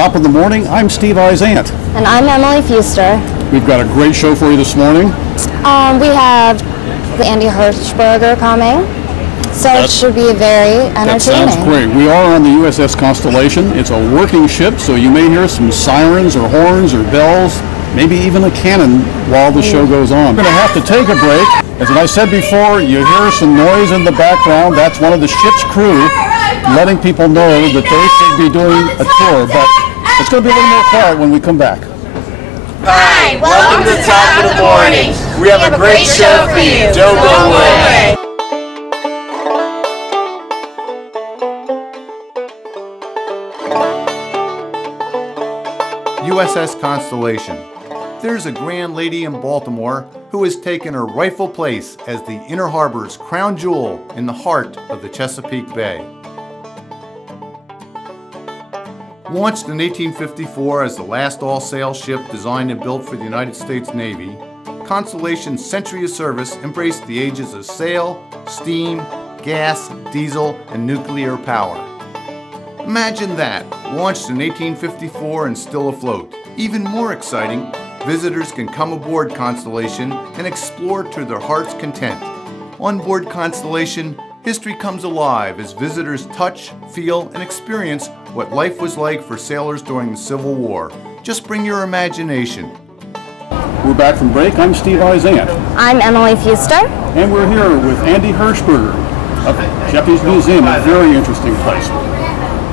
top of the morning. I'm Steve Izant. And I'm Emily Fuster. We've got a great show for you this morning. We have the Andy Hirschberger coming, so it should be very entertaining. That sounds great. We are on the USS Constellation. It's a working ship, so you may hear some sirens or horns or bells, maybe even a cannon while the show goes on. We're going to have to take a break. As I said before, you hear some noise in the background. That's one of the ship's crew letting people know that they should be doing a tour, but it's going to be a little more quiet when we come back. Hi, welcome to the top of the morning. We have a great show for you. Don't go away. USS Constellation. There's a grand lady in Baltimore who has taken her rightful place as the Inner Harbor's crown jewel in the heart of the Chesapeake Bay. Launched in 1854 as the last all-sail ship designed and built for the United States Navy, Constellation's century of service embraced the ages of sail, steam, gas, diesel, and nuclear power. Imagine that, launched in 1854 and still afloat. Even more exciting, visitors can come aboard Constellation and explore to their heart's content. On board Constellation, history comes alive as visitors touch, feel, and experience what life was like for sailors during the Civil War. Just bring your imagination. We're back from break. I'm Steve Izant. I'm Emily Fuster. And we're here with Andy Hirschberger of Geppi's Museum, a very interesting place.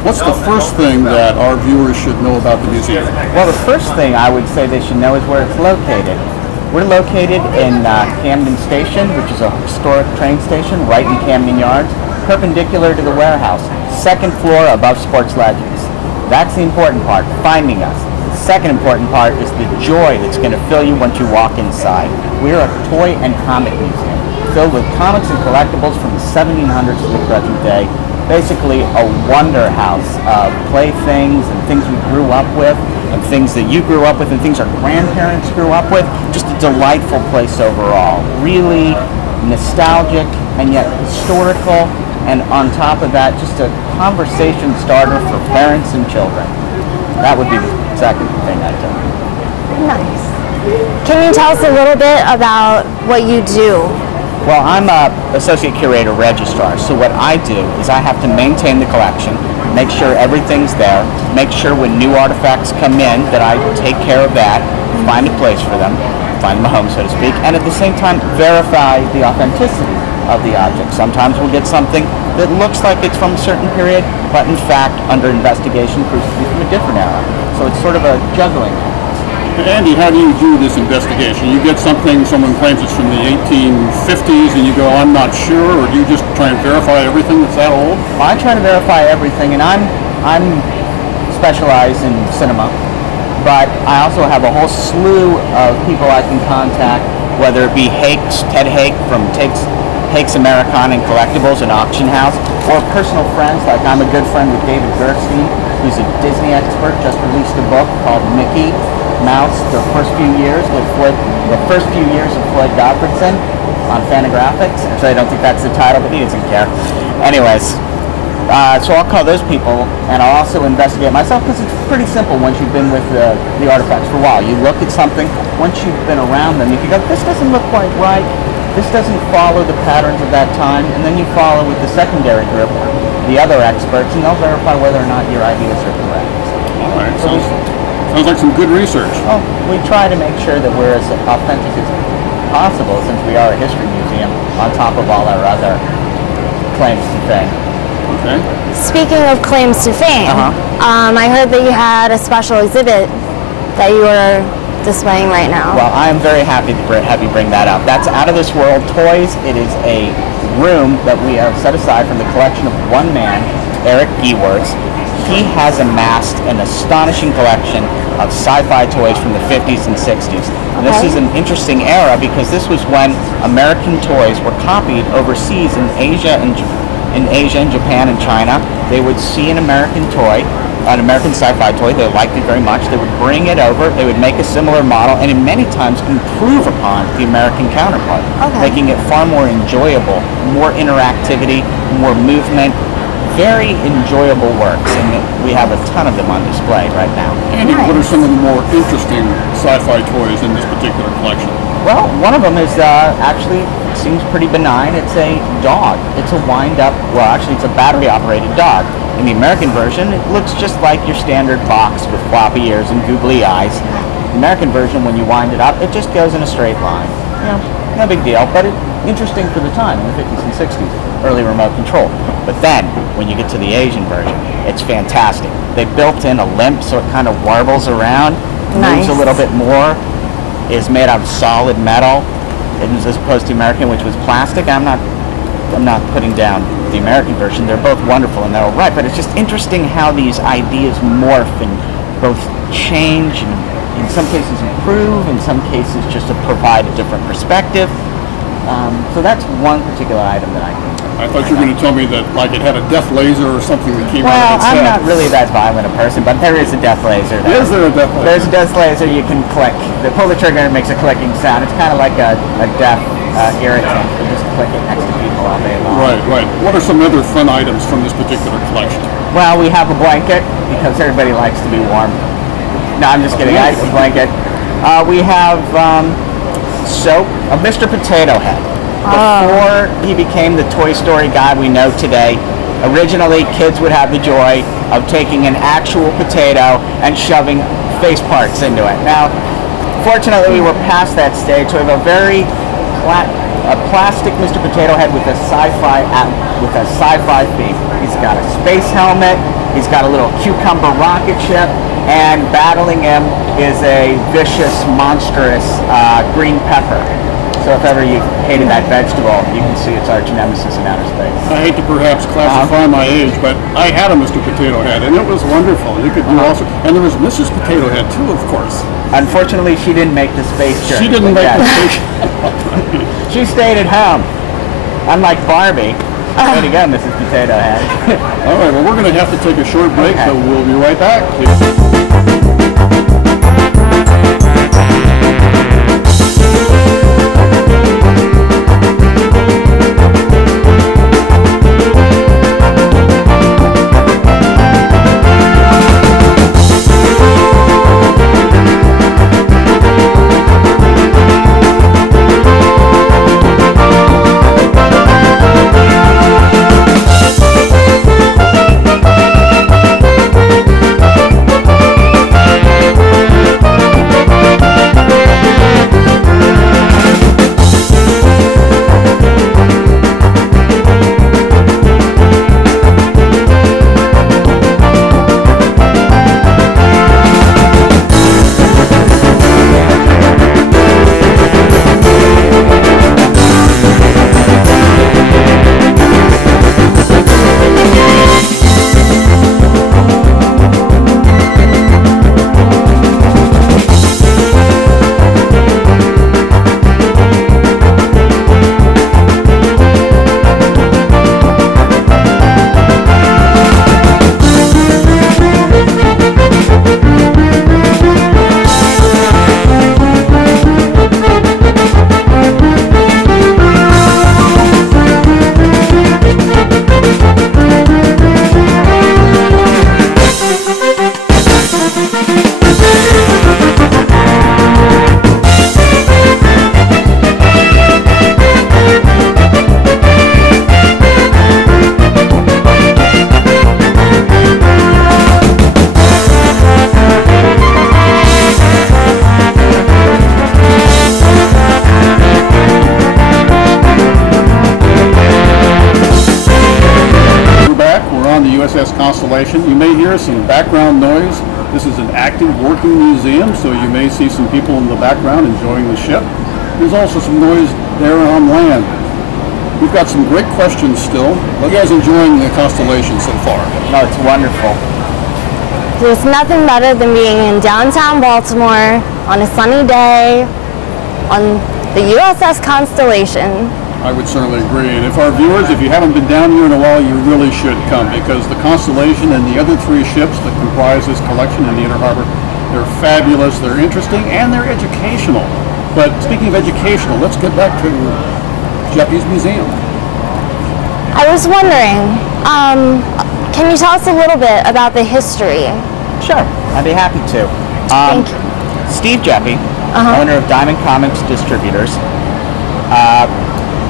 What's the first thing that our viewers should know about the museum? Well, the first thing I would say they should know is where it's located. We're located in Camden Station, which is a historic train station right in Camden Yards, perpendicular to the warehouse, second floor above Sports Legends. That's the important part, finding us. The second important part is the joy that's going to fill you once you walk inside. We're a toy and comic museum filled with comics and collectibles from the 1700s to the present day. Basically a wonder house of playthings and things we grew up with, and things that you grew up with, and things our grandparents grew up with. Just a delightful place overall. Really nostalgic and yet historical, and on top of that, just a conversation starter for parents and children. That would be the second thing I'd tell you. Nice. Can you tell us a little bit about what you do? Well, I'm an associate curator registrar, so what I do is I have to maintain the collection, make sure everything's there, make sure when new artifacts come in that I take care of that, find a place for them, find them a home, so to speak, and at the same time verify the authenticity of the object. Sometimes we'll get something that looks like it's from a certain period, but in fact, under investigation, proves to be from a different era. So it's sort of a juggling act. Andy, how do you do this investigation? You get something, someone claims it's from the 1850s, and you go, I'm not sure, or do you just try and verify everything that's that old? Well, I try to verify everything, and I'm specialized in cinema, but I also have a whole slew of people I can contact, whether it be Ted Hake from Hake's Americana and Collectibles, an auction house, or personal friends, like I'm a good friend with David Gerstein, who's a Disney expert, just released a book called Mickey Mouse, the first few years of Floyd Gottfredson on Fantagraphics. Actually, I don't think that's the title, but he doesn't care. Anyways, so I'll call those people, and I'll also investigate myself, because it's pretty simple once you've been with the artifacts for a while. You look at something, once you've been around them, you can go, this doesn't look quite right, this doesn't follow the patterns of that time, and then you follow with the secondary group, the other experts, and they'll verify whether or not your ideas are correct. All right, sounds like some good research. Oh, we try to make sure that we're as authentic as possible, since we are a history museum, on top of all our other claims to fame. Okay. Speaking of claims to fame, I heard that you had a special exhibit that you were displaying right now. Well, I am very happy to have you bring that up. That's Out of This World Toys. It is a room that we have set aside from the collection of one man, Eric Geworts. He has amassed an astonishing collection of sci-fi toys from the 50s and 60s. And this is an interesting era, because this was when American toys were copied overseas in Asia and Japan and China. They would see an American toy, an American sci-fi toy, they liked it very much, they would bring it over, they would make a similar model, and in many times improve upon the American counterpart, making it far more enjoyable, more interactivity, more movement, very enjoyable works, and we have a ton of them on display right now. Andy, what are some of the more interesting sci-fi toys in this particular collection? Well, one of them is actually seems pretty benign. It's a dog. It's a wind-up, well, actually it's a battery-operated dog. In the American version, it looks just like your standard box with floppy ears and googly eyes. The American version, when you wind it up, it just goes in a straight line. You know, no big deal, but interesting for the time in the 50s and 60s, early remote control. But then, when you get to the Asian version, it's fantastic. They built in a limp so it kind of warbles around, moves a little bit more, is made out of solid metal, as opposed to American, which was plastic. I'm not putting down the American version. They're both wonderful and they're all right, but it's just interesting how these ideas morph and both change and in some cases improve, in some cases just to provide a different perspective. So that's one particular item that I think. I thought you were going to tell me that like it had a death laser or something that came out of its head. I'm not really that violent a person, but there is a death laser. Is there a death laser? There's a death laser you can click. They pull the trigger and it makes a clicking sound. It's kind of like a death irritant. You just click it next to people all day long. Right, right. What are some other fun items from this particular collection? Well, we have a blanket because everybody likes to be warm. No, I'm just kidding. I have a blanket. We have soap, a Mr. Potato Head. Before he became the Toy Story guy we know today, originally kids would have the joy of taking an actual potato and shoving face parts into it. Now, fortunately, we were past that stage. So we have a very plastic Mr. Potato Head with a sci-fi theme. He's got a space helmet. He's got a little cucumber rocket ship. And battling him is a vicious, monstrous green pepper. So if ever you hated that vegetable, you can see its arch nemesis in outer space. I hate to perhaps classify my age, but I had a Mr. Potato Head, and it was wonderful. You could do also, and there was Mrs. Potato Head too, of course. Unfortunately, she didn't make the space journey. She didn't make the space. She stayed at home, unlike Barbie. Way to go, Mrs. Potato Head. All right, well, we're going to have to take a short break, so we'll be right back. Constellation. You may hear some background noise. This is an active working museum, so you may see some people in the background enjoying the ship. There's also some noise there on land. We've got some great questions still. Are you guys enjoying the Constellation so far? No, it's wonderful. There's nothing better than being in downtown Baltimore on a sunny day on the USS Constellation. I would certainly agree. And if our viewers, if you haven't been down here in a while, you really should come, because the Constellation and the other three ships that comprise this collection in the Inner Harbor, they're fabulous, they're interesting, and they're educational. But speaking of educational, let's get back to Geppi's museum. I was wondering, Can you tell us a little bit about the history? Sure, I'd be happy to. Thank you. Steve Geppi, owner of Diamond Comics Distributors,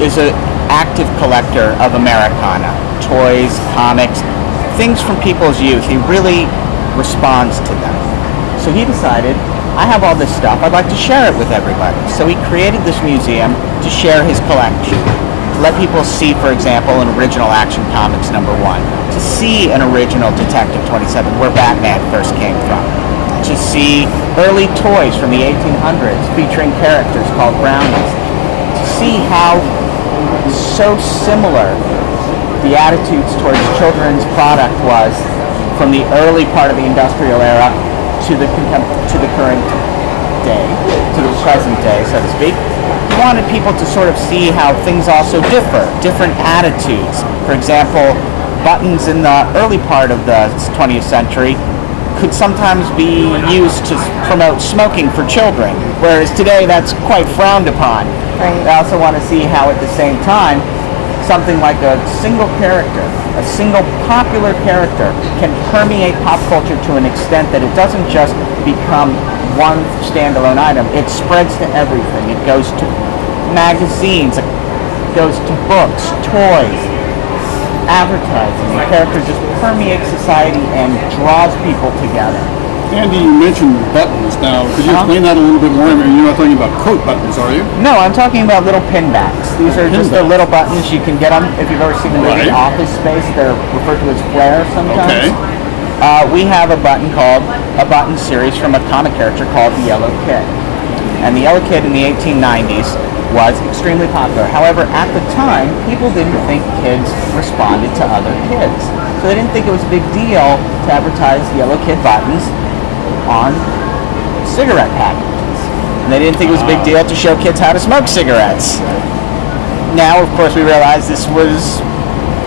is an active collector of Americana, toys, comics, things from people's youth. He really responds to them. So he decided, I have all this stuff, I'd like to share it with everybody. So he created this museum to share his collection. To let people see, for example, an original Action Comics #1. To see an original Detective 27, where Batman first came from. To see early toys from the 1800s featuring characters called brownies. To see how so similar the attitudes towards children's product was from the early part of the industrial era to the current day, to the present day, so to speak. He wanted people to sort of see how things also differ, different attitudes. For example, buttons in the early part of the 20th century could sometimes be used to promote smoking for children, whereas today that's quite frowned upon. Right. I also want to see how at the same time something like a single character, a single popular character can permeate pop culture to an extent that it doesn't just become one standalone item. It spreads to everything. It goes to magazines, it goes to books, toys, advertising. The character just permeates society and draws people together. Andy, you mentioned buttons. Now, could you explain that a little bit more? I mean, you're not talking about coat buttons, are you? No, I'm talking about little pin backs. These are just the little buttons you can get them. If you've ever seen the movie Office Space, they're referred to as flares sometimes. Okay. We have a button called, a button series from a comic character called the Yellow Kid. And the Yellow Kid in the 1890s was extremely popular. However, at the time, people didn't think kids responded to other kids. So they didn't think it was a big deal to advertise Yellow Kid buttons on cigarette packages. And they didn't think it was a big deal to show kids how to smoke cigarettes. Now, of course, we realize this was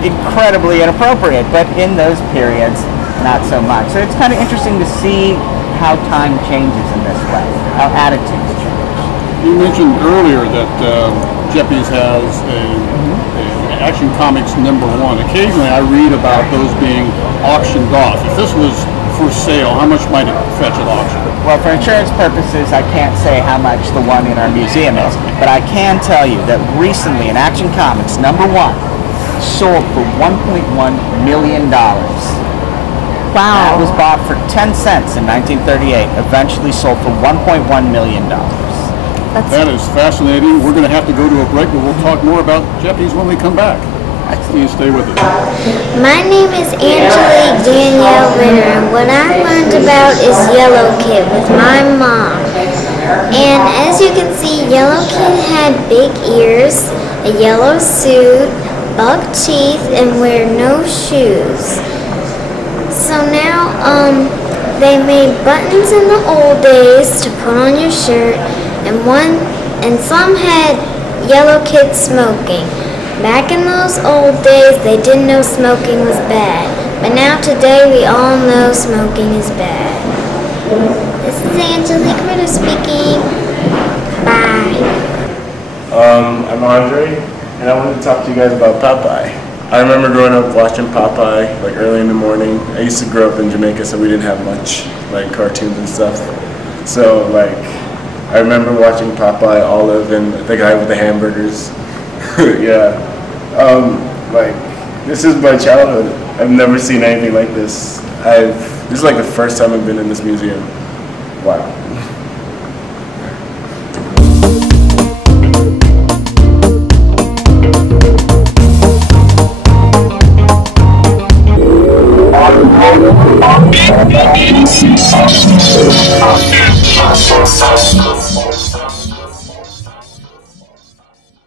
incredibly inappropriate, but in those periods, not so much. So it's kind of interesting to see how time changes in this way, how attitudes change. You mentioned earlier that Geppi's has a Action Comics #1. Occasionally I read about those being auctioned off. If this was for sale, how much might it fetch at auction? Well, for insurance purposes, I can't say how much the one in our museum is, but I can tell you that recently an Action Comics #1 sold for $1.1 million. Wow. That was bought for 10 cents in 1938, eventually sold for $1.1 million. That is fascinating. We're going to have to go to a break, but we'll talk more about Geppi's when we come back. Please stay with us. My name is Angelique Danielle Ritter, and what I learned about is Yellow Kid with my mom. And as you can see, Yellow Kid had big ears, a yellow suit, buck teeth, and wear no shoes. So now, they made buttons in the old days to put on your shirt, and some had Yellow Kid smoking. Back in those old days, they didn't know smoking was bad, but now today we all know smoking is bad. This is Angelique Ritter speaking. Bye. I'm Andre, and I wanted to talk to you guys about Popeye. I remember growing up watching Popeye like early in the morning. I used to grow up in Jamaica, so we didn't have much like cartoons and stuff. So like I remember watching Popeye, Olive, and the guy with the hamburgers. Yeah. Like this is my childhood. I've never seen anything like this. This is like the first time I've been in this museum. Wow.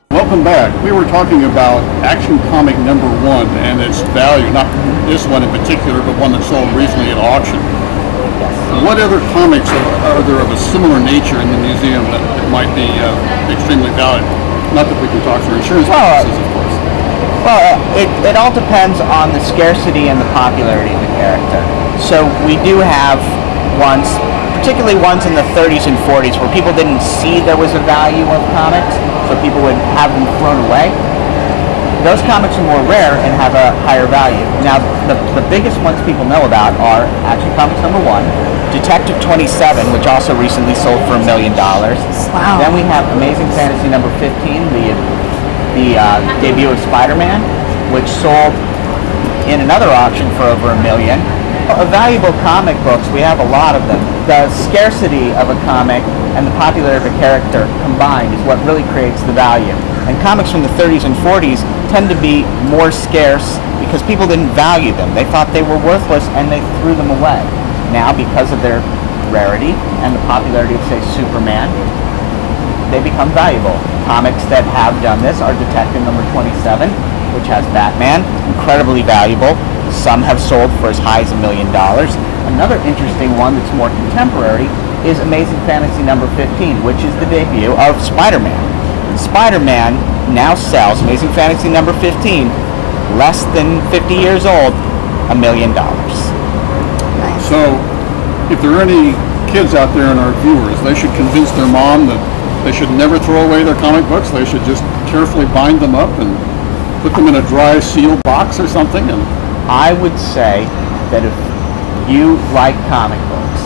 Welcome back. We were talking about Action Comic #1 and its value, not this one in particular, but one that sold recently at auction. What other comics are there of a similar nature in the museum that might be extremely valuable? Not that we can talk for insurance purposes, of course. Well, it all depends on the scarcity and the popularity of the character. So we do have ones, particularly ones in the 30s and 40s, where people didn't see there was a value of comics, so people would have them thrown away. Those comics are more rare and have a higher value. Now, the biggest ones people know about are Action Comics #1, Detective 27, which also recently sold for $1 million. Wow. Then we have Amazing Fantasy #15, the debut of Spider-Man, which sold in another auction for over $1 million. Valuable comic books, we have a lot of them. The scarcity of a comic and the popularity of a character combined is what really creates the value. And comics from the 30s and 40s tend to be more scarce because people didn't value them. They thought they were worthless and they threw them away. Now, because of their rarity and the popularity of, say, Superman, they become valuable. Comics that have done this are Detective #27, which has Batman, incredibly valuable. Some have sold for as high as $1 million. Another interesting one that's more contemporary is Amazing Fantasy #15, which is the debut of Spider-Man. Spider-Man now sells, Amazing Fantasy #15, less than 50 years old, $1 million. Nice. So, if there are any kids out there in our viewers, they should convince their mom that they should never throw away their comic books. They should just carefully bind them up and put them in a dry sealed box or something. And I would say that if you like comic books,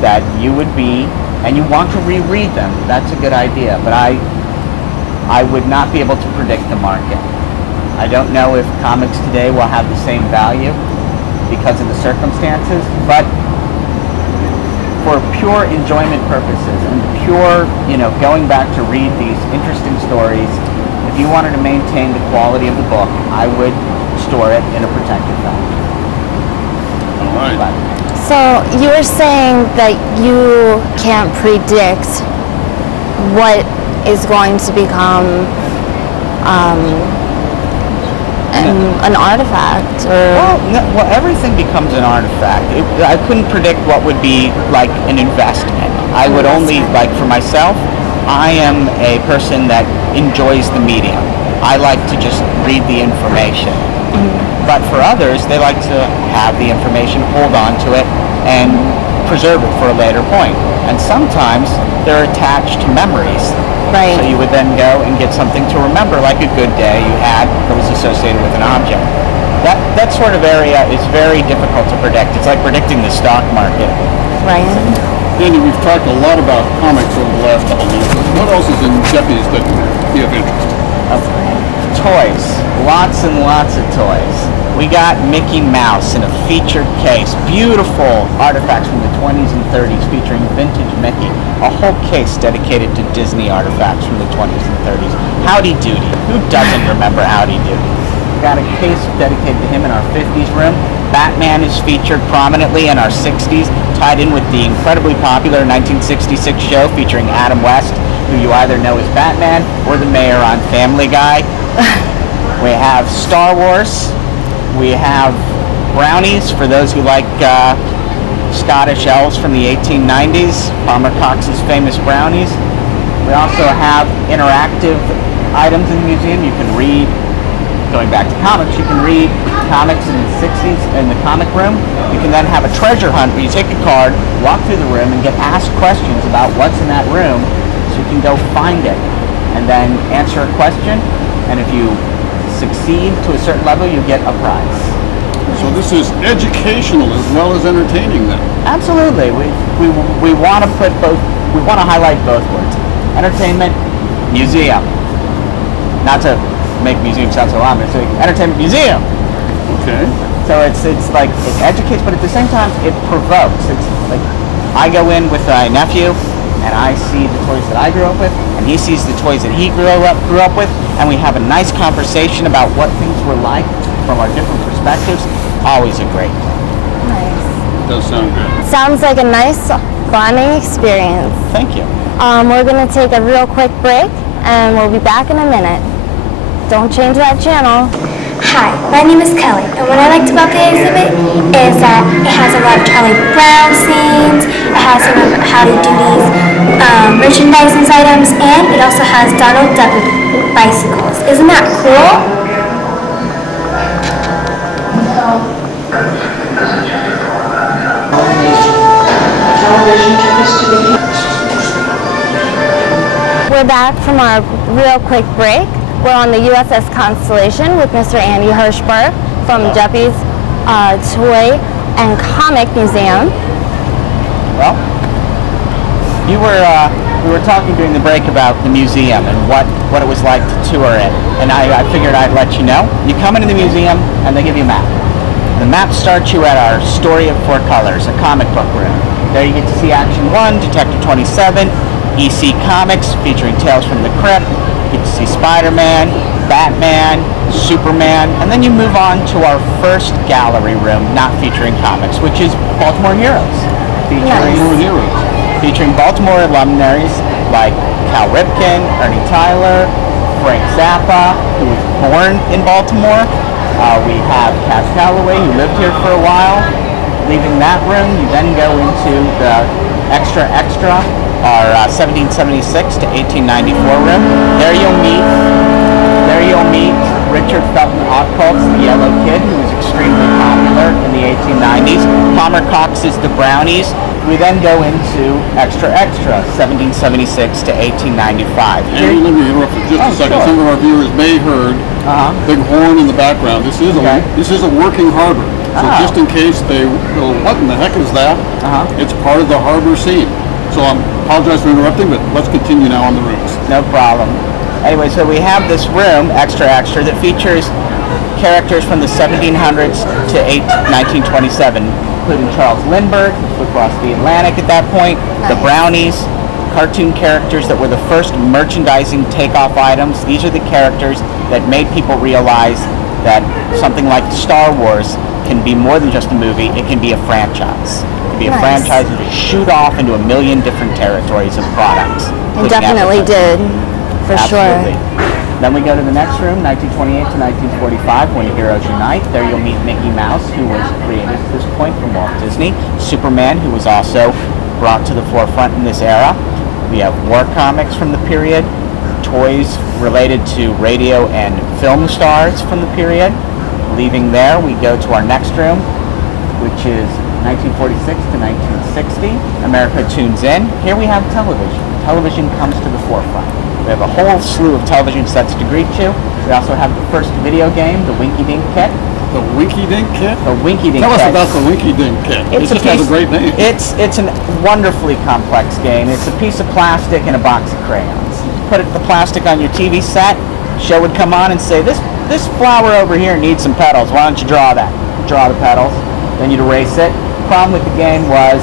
that you would be, and you want to reread them, that's a good idea. But I would not be able to predict the market. I don't know if comics today will have the same value because of the circumstances, but for pure enjoyment purposes and pure, going back to read these interesting stories, if you wanted to maintain the quality of the book, I would store it in a protected factory. all right. So you were saying that you can't predict what is going to become an artifact, or Well, everything becomes an artifact. I couldn't predict what would be like an investment. I would only, like for myself, I am a person that enjoys the medium. I like to just read the information. But for others, they like to have the information, hold on to it, and preserve it for a later point. And sometimes they're attached to memories. right? So you would then go and get something to remember, like a good day you had that was associated with an object. That sort of area is very difficult to predict. It's like predicting the stock market. Right. Andy, we've talked a lot about comics over the last couple of minutes. What else is in Geppi's that would be of interest? Toys. Lots and lots of toys. We got Mickey Mouse in a featured case. Beautiful artifacts from the 20s and 30s featuring vintage Mickey. A whole case dedicated to Disney artifacts from the 20s and 30s. Howdy Doody. Who doesn't remember Howdy Doody? We got a case dedicated to him in our 50s room. Batman is featured prominently in our 60s, tied in with the incredibly popular 1966 show featuring Adam West, who you either know as Batman or the mayor on Family Guy. We have Star Wars. We have brownies for those who like Scottish elves from the 1890s, Palmer Cox's famous brownies. We also have interactive items in the museum. You can read, going back to comics, you can read comics in the 60s in the comic room. You can then have a treasure hunt where you take a card, walk through the room, and get asked questions about what's in that room, so you can go find it and then answer a question. And if you succeed to a certain level, you get a prize. So this is educational as well as entertaining then. Absolutely. We want to put both, we want to highlight both words. Entertainment, museum. Not to make museum sound so ominous, so entertainment museum. Okay. So it's like, it educates, but at the same time, it provokes. It's like, I go in with my nephew, and I see the toys that I grew up with, and he sees the toys that he grew up with, and we have a nice conversation about what things were like from our different perspectives. Always a great thing. Nice. Does sound good. Sounds like a nice bonding experience. Thank you. We're going to take a real quick break, and we'll be back in a minute. Don't change that channel. Hi, my name is Kelly, and what I liked about the exhibit is that it has a lot of Charlie Brown scenes, it has some of Howdy Doody's merchandising items, and it also has Donald Duck bicycles. Isn't that cool? We're back from our real quick break. We're on the USS Constellation with Mr. Andy Hirschberg from Geppi's Toy and Comic Museum. Well, we were talking during the break about the museum and what it was like to tour it, and I figured I'd let you know. You come into the museum and they give you a map. The map starts you at our Story of Four Colors, a comic book room. There you get to see Action 1, Detective 27, EC Comics featuring Tales from the Crypt. You get to see Spider-Man, Batman, Superman, and then you move on to our first gallery room, not featuring comics, which is Baltimore Heroes, featuring Baltimore alumnaries like Cal Ripken, Ernie Tyler, Frank Zappa, who was born in Baltimore. We have Cass Calloway, who lived here for a while. Leaving that room, you then go into the Extra, our 1776 to 1894 room. There you'll meet Richard Felton Oddcults, the Yellow Kid, who was extremely popular in the 1890s. Palmer Cox's The Brownies. We then go into Extra, 1776 to 1895. And let me interrupt for just a second. Sure. Some of our viewers may heard big horn in the background. This is a working harbor. So just in case they go, what in the heck is that? It's part of the harbor scene. So I apologize for interrupting, but let's continue now on the rooms. No problem. Anyway, so we have this room, Extra, that features characters from the 1700s to 1927, including Charles Lindbergh, who crossed the Atlantic at that point, the Brownies, cartoon characters that were the first merchandising takeoff items. These are the characters that made people realize that something like Star Wars can be more than just a movie, it can be a franchise. It can be a franchise that shoot off into a million different territories of products. It definitely did, for Absolutely. sure. Then we go to the next room, 1928 to 1945, when Heroes Unite. There you'll meet Mickey Mouse, who was created at this point from Walt Disney. Superman, who was also brought to the forefront in this era. We have war comics from the period, toys related to radio and film stars from the period. Leaving there, we go to our next room, which is 1946 to 1960. America Tunes In. Here we have television. Television comes to the forefront. We have a whole slew of television sets to greet you. We also have the first video game, the Winky Dink Kit. The Winky Dink Kit? The Winky Dink Kit. Tell us about the Winky Dink Kit. It just has a great name. It's a wonderfully complex game. It's a piece of plastic and a box of crayons. You put the plastic on your TV set, show would come on and say, this flower over here needs some petals. Why don't you draw that? Draw the petals. Then you'd erase it. Problem with the game was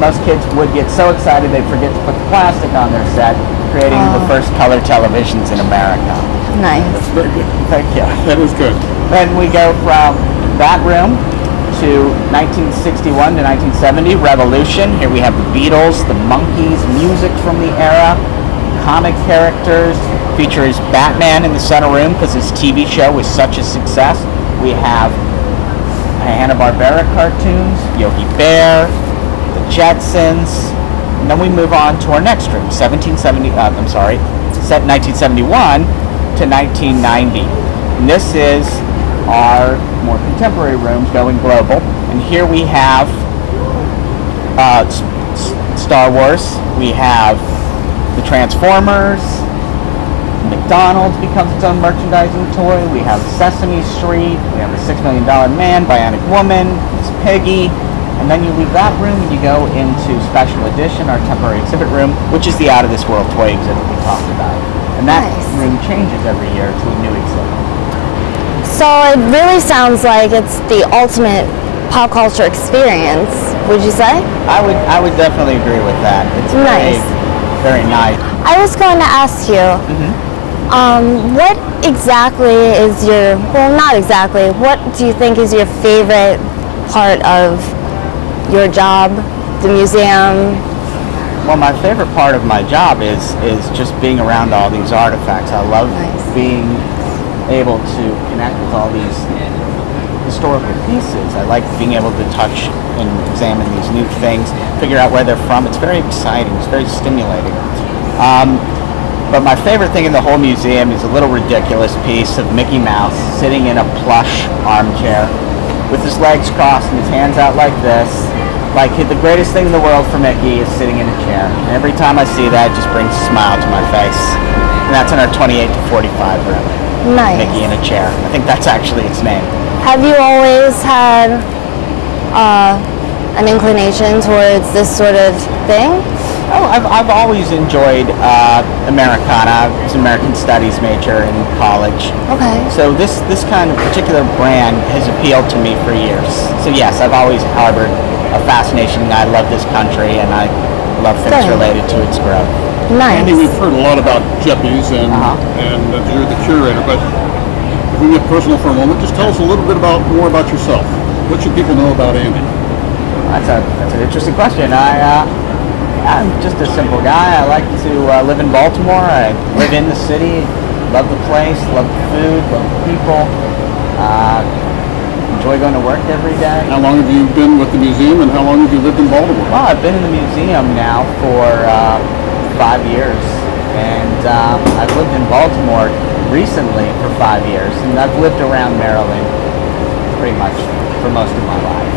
most kids would get so excited they'd forget to put the plastic on their set, creating the first color televisions in America. Nice. That's very good. Thank you. That is good. Then we go from that room to 1961 to 1970, Revolution. Here we have the Beatles, the Monkees, music from the era, comic characters. Features Batman in the center room because his TV show was such a success. We have Hanna-Barbera cartoons, Yogi Bear, the Jetsons, and then we move on to our next room, set 1971 to 1990. And this is our more contemporary rooms going global. And here we have Star Wars, we have the Transformers, McDonald's becomes its own merchandising toy. We have Sesame Street. We have the $6 Million Man, Bionic Woman, Miss Piggy. And then you leave that room and you go into Special Edition, our temporary exhibit room, which is the Out of This World toy exhibit we talked about. And that room changes every year to a new exhibit. So it really sounds like it's the ultimate pop culture experience, would you say? I would definitely agree with that. It's very nice. I was going to ask you, what exactly is not exactly, what do you think is your favorite part of your job, the museum? Well, my favorite part of my job is just being around all these artifacts. I love being able to connect with all these historical pieces. I like being able to touch and examine these new things, figure out where they're from. It's very exciting. It's very stimulating. But my favorite thing in the whole museum is a little ridiculous piece of Mickey Mouse sitting in a plush armchair with his legs crossed and his hands out like this. Like the greatest thing in the world for Mickey is sitting in a chair. And every time I see that, it just brings a smile to my face. And that's in our 28 to 45 room. Nice. Mickey in a chair. I think that's actually its name. Have you always had an inclination towards this sort of thing? Oh, I've always enjoyed Americana. I was an American Studies major in college. Okay. So this kind of particular brand has appealed to me for years. So yes, I've always harbored a fascination. I love this country and I love things related to its growth. Nice. Andy, we've heard a lot about Geppi's and you're the curator, but if we get personal for a moment, just tell us a little bit more about yourself. What should people know about Andy? That's an interesting question. I'm just a simple guy. I like to live in Baltimore. I live in the city, love the place, love the food, love the people. Enjoy going to work every day. How long have you been with the museum and how long have you lived in Baltimore? Well, I've been in the museum now for 5 years. And I've lived in Baltimore recently for 5 years. And I've lived around Maryland pretty much for most of my life.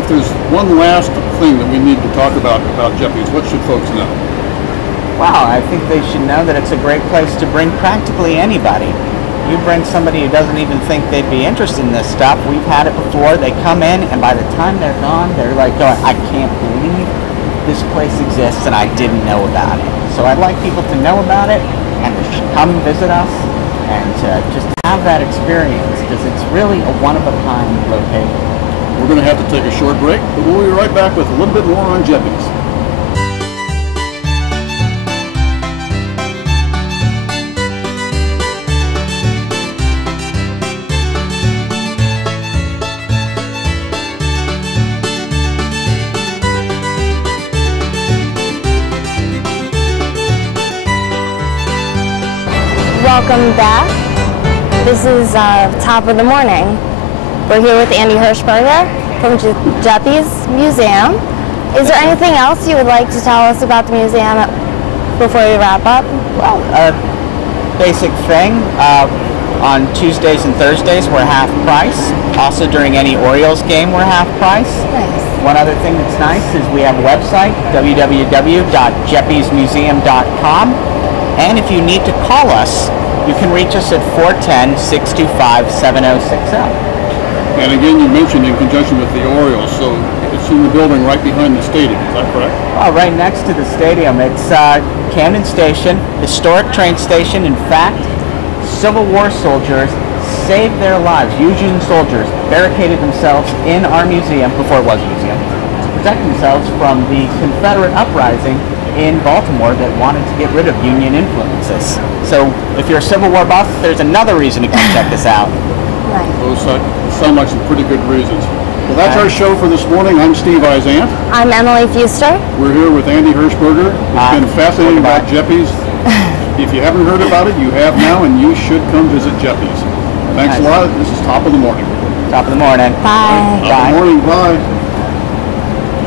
If there's one last thing that we need to talk about Geppi's, what should folks know? Well, I think they should know that it's a great place to bring practically anybody. You bring somebody who doesn't even think they'd be interested in this stuff. We've had it before. They come in, and by the time they're gone, they're like going, I can't believe this place exists, and I didn't know about it. So I'd like people to know about it, and to come visit us, and to just have that experience, because it's really a one-of-a-kind location. We're going to have to take a short break, but we'll be right back with a little bit more on Geppi's. Welcome back. This is Top of the Morning. We're here with Andy Hirschberger from Geppi's Museum. Is there anything else you would like to tell us about the museum before we wrap up? Well, basic thing, on Tuesdays and Thursdays we're half price. Also during any Orioles game we're half price. Nice. One other thing that's nice is we have a website, www.geppismuseum.com. And if you need to call us, you can reach us at 410-625-7060. And again, you mentioned in conjunction with the Orioles, so it's in the building right behind the stadium, is that correct? Oh, right next to the stadium. It's Camden Station, historic train station. In fact, Civil War soldiers saved their lives. Union soldiers barricaded themselves in our museum, before it was a museum, to protect themselves from the Confederate uprising in Baltimore that wanted to get rid of Union influences. So if you're a Civil War buff, there's another reason to come check this out. Right. Those sound like some pretty good reasons. Well, that's our show for this morning. I'm Steve Izant. I'm Emily Fuster. We're here with Andy Hirschberger. It's been fascinating about Geppi's. If you haven't heard about it, you have now, and you should come visit Geppi's. Thanks a lot. This is Top of the Morning. Top of the morning. Bye. Top of the morning. Bye.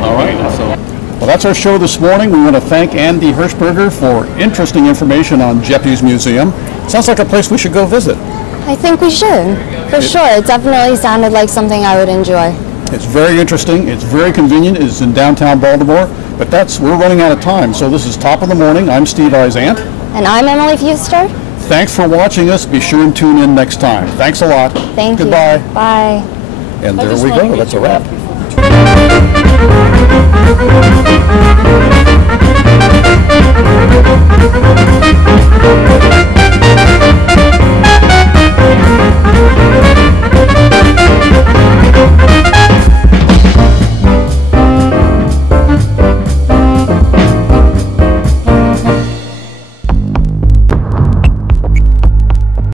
All right. Well, that's our show this morning. We want to thank Andy Hirschberger for interesting information on Geppi's Museum. Sounds like a place we should go visit. I think we should, for sure. It definitely sounded like something I would enjoy. It's very interesting. It's very convenient. It's in downtown Baltimore. But we're running out of time. So this is Top of the Morning. I'm Steve Izant. And I'm Emily Fuster. Thanks for watching us. Be sure and tune in next time. Thanks a lot. Thank you. Goodbye. Bye. And there we go. That's a wrap.